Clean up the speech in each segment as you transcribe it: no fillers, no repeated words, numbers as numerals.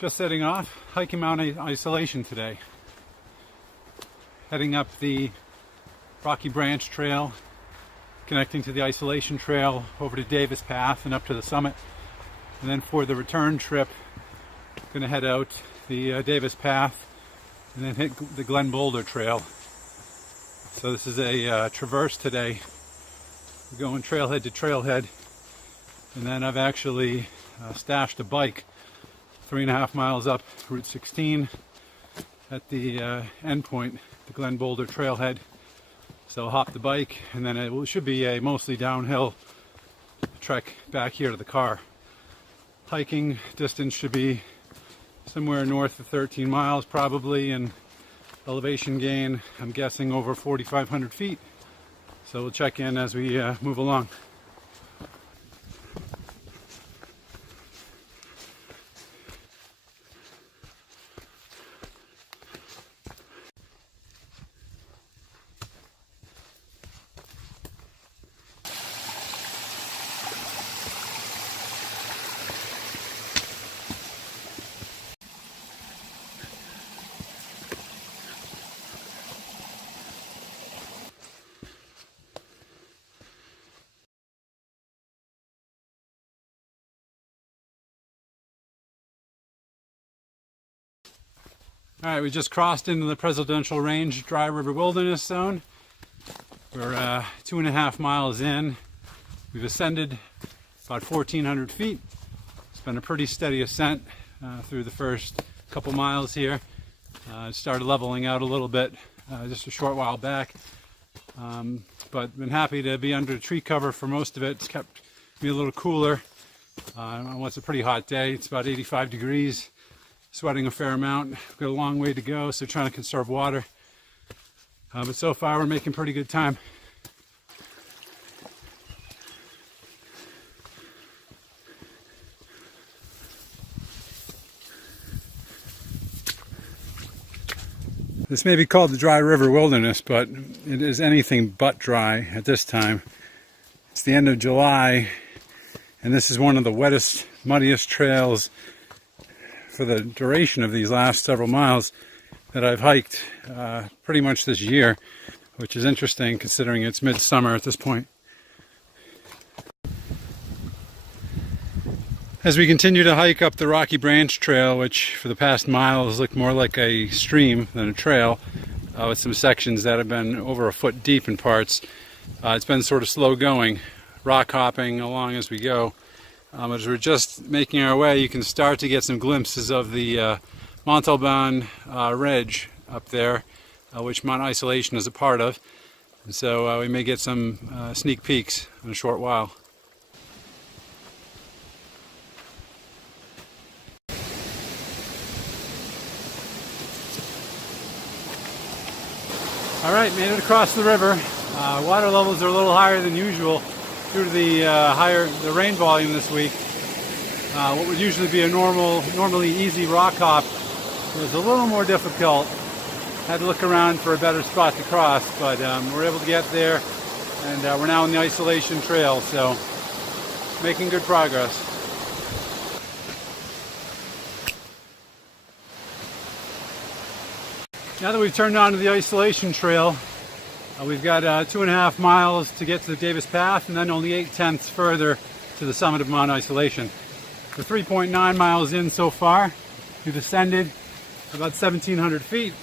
Just setting off, hiking Mount Isolation today. Heading up the Rocky Branch Trail, connecting to the Isolation Trail over to Davis Path and up to the summit. And then for the return trip, going to head out the Davis Path and then hit the Glen Boulder Trail. So this is a traverse today. We're going trailhead to trailhead. And then I've actually stashed a bike 3.5 miles up Route 16 at the end point, the Glen Boulder Trailhead. So I'll hop the bike and then it should be a mostly downhill trek back here to the car. Hiking distance should be somewhere north of 13 miles probably, and elevation gain, I'm guessing, over 4,500 feet. So we'll check in as we move along. All right, we just crossed into the Presidential Range Dry River Wilderness Zone. We're 2.5 miles in. We've ascended about 1,400 feet. It's been a pretty steady ascent through the first couple miles here. It started leveling out a little bit just a short while back. But been happy to be under tree cover for most of it. It's kept me a little cooler. It's a pretty hot day. It's about 85 degrees. Sweating a fair amount. We've got a long way to go, so trying to conserve water. But so far we're making pretty good time. This may be called the Dry River Wilderness, but it is anything but dry at this time. It's the end of July, and this is one of the wettest, muddiest trails for the duration of these last several miles that I've hiked pretty much this year, which is interesting considering it's midsummer at this point. As we continue to hike up the Rocky Branch Trail, which for the past mile has looked more like a stream than a trail, with some sections that have been over a foot deep in parts, it's been sort of slow going, rock hopping along as we go. As we're just making our way, you can start to get some glimpses of the Montalban Ridge up there, which Mount Isolation is a part of. And so we may get some sneak peeks in a short while. All right, made it across the river. Water levels are a little higher than usual due to the rain volume this week. What would usually be a normally easy rock hop was a little more difficult. Had to look around for a better spot to cross, but we're able to get there, and we're now on the Isolation Trail, so making good progress. Now that we've turned onto the Isolation Trail, we've got 2.5 miles to get to the Davis Path, and then only 0.8 further to the summit of Mount Isolation. We're 3.9 miles in so far. We've ascended about 1,700 feet,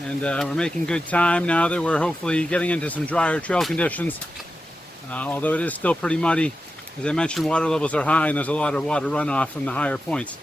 and we're making good time now that we're hopefully getting into some drier trail conditions. Although it is still pretty muddy. As I mentioned, water levels are high, and there's a lot of water runoff from the higher points.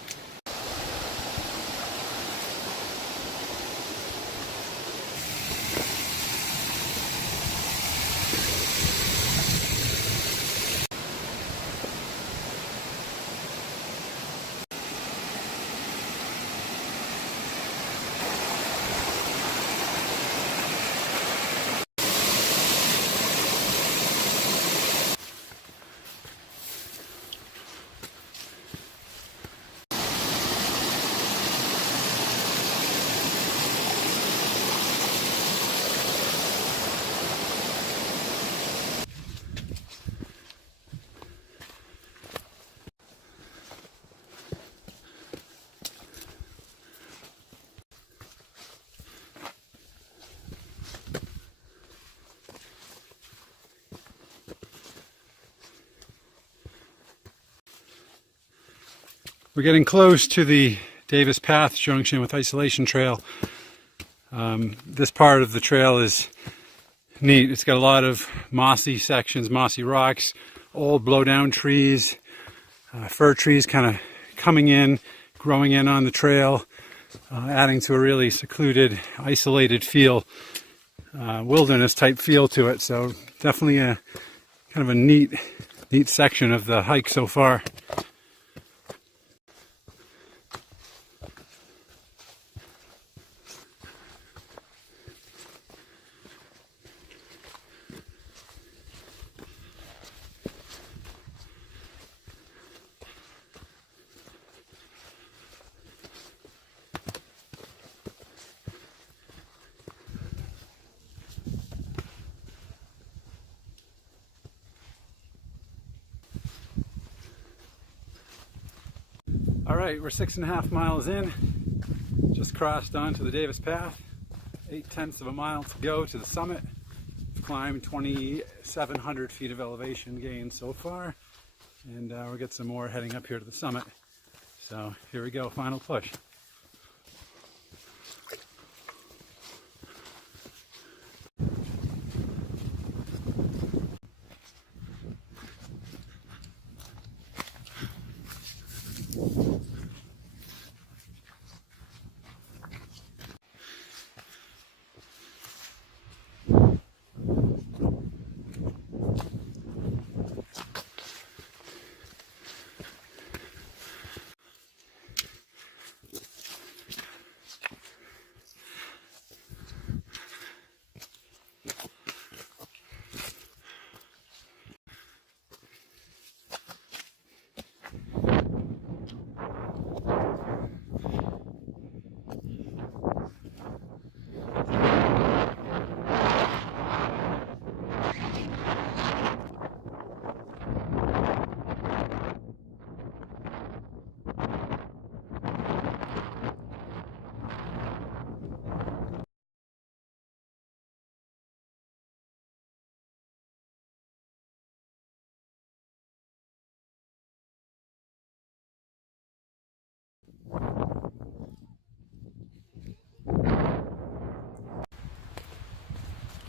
We're getting close to the Davis Path junction with Isolation Trail. This part of the trail is neat. It's got a lot of mossy sections, mossy rocks, old blow-down trees, fir trees kind of coming in, growing in on the trail, adding to a really secluded, isolated feel, wilderness type feel to it. So definitely a kind of a neat section of the hike so far. All right, we're 6.5 miles in, just crossed onto the Davis Path, 0.8 of a mile to go to the summit. We've climbed 2,700 feet of elevation gain so far, and we'll get some more heading up here to the summit. So here we go, final push.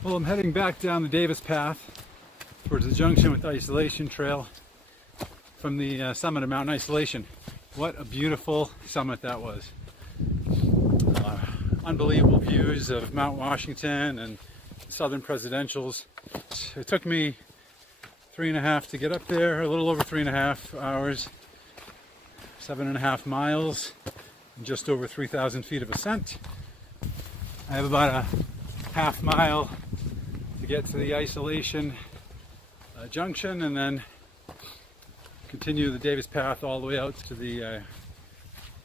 Well, I'm heading back down the Davis Path towards the junction with the Isolation Trail from the summit of Mountain Isolation. What a beautiful summit that was. Unbelievable views of Mount Washington and the southern presidentials. It took me 3.5 to get up there, a little over 3.5 hours, 7.5 miles, and just over 3,000 feet of ascent. I have about a half mile to get to the Isolation junction, and then continue the Davis Path all the way out to the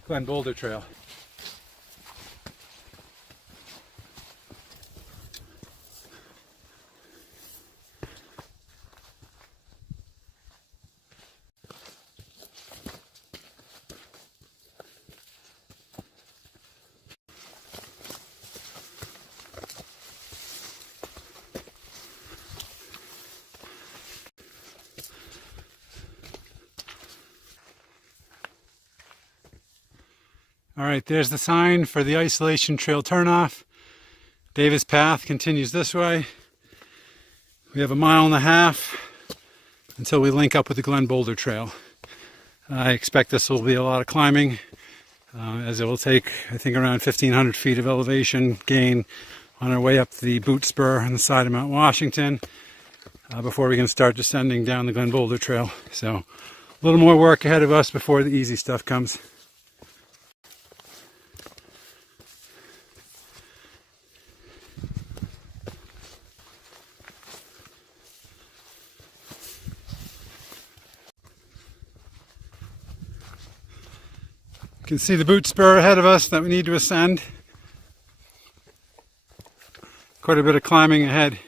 Glen Boulder Trail. All right, there's the sign for the Isolation Trail turnoff. Davis Path continues this way. We have 1.5 miles until we link up with the Glen Boulder Trail. I expect this will be a lot of climbing, as it will take, I think, around 1,500 feet of elevation gain on our way up the boot spur on the side of Mount Washington before we can start descending down the Glen Boulder Trail. So a little more work ahead of us before the easy stuff comes. You can see the boot spur ahead of us that we need to ascend. Quite a bit of climbing ahead.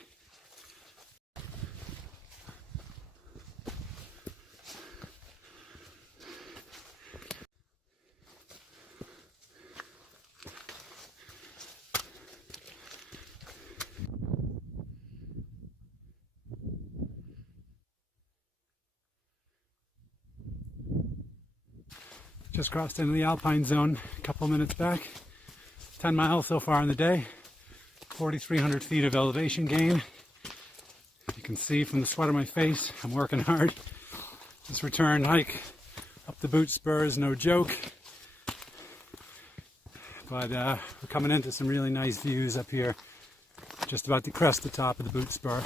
Just crossed into the alpine zone a couple minutes back. 10 miles so far in the day. 4,300 feet of elevation gain. You can see from the sweat on my face, I'm working hard. This return hike up the boot spur is no joke. But we're coming into some really nice views up here. Just about to crest the top of the boot spur.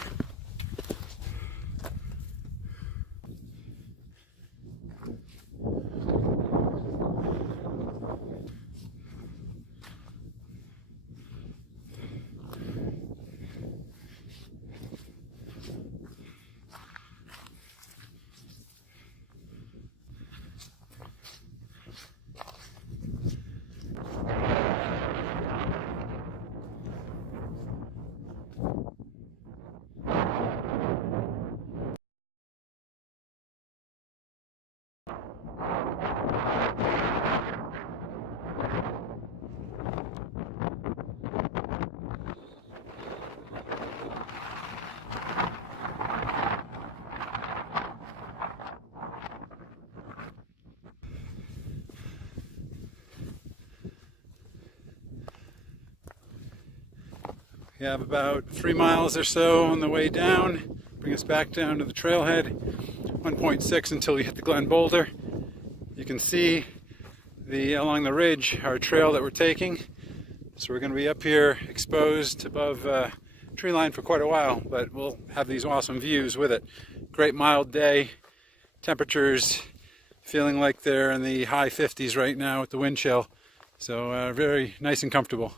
We have about 3 miles or so on the way down. Bring us back down to the trailhead. 1.6 until we hit the Glen Boulder. You can see along the ridge our trail that we're taking. So we're going to be up here exposed above tree line for quite a while, but we'll have these awesome views with it. Great mild day. Temperatures feeling like they're in the high 50s right now with the wind chill. So very nice and comfortable.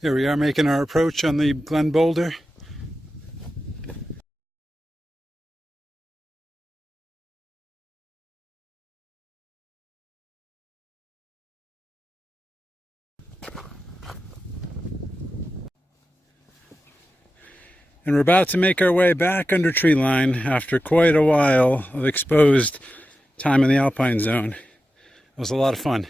Here we are making our approach on the Glen Boulder. And we're about to make our way back under tree line after quite a while of exposed time in the alpine zone. It was a lot of fun.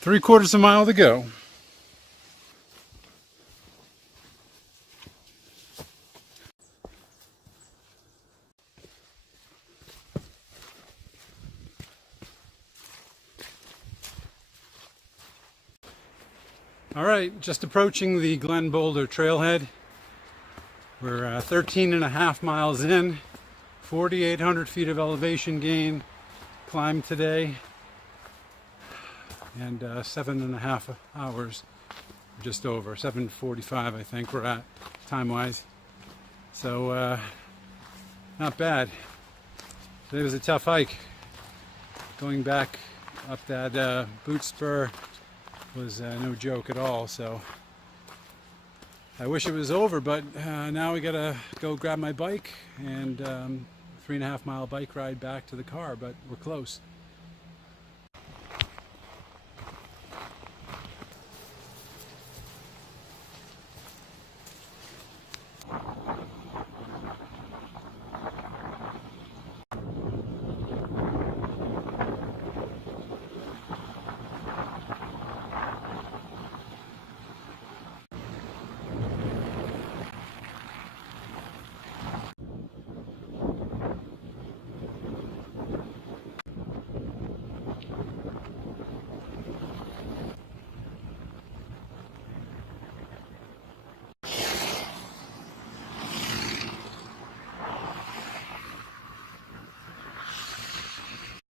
Three-quarters of a mile to go. All right, just approaching the Glen Boulder Trailhead. We're 13 and a half miles in, 4,800 feet of elevation gain climbed today. And 7.5 hours, just over 7:45 I think we're at time-wise. So not bad. Today was a tough hike. Going back up that boot spur was no joke at all. So I wish it was over, but now we gotta go grab my bike and 3.5 mile bike ride back to the car. But we're close.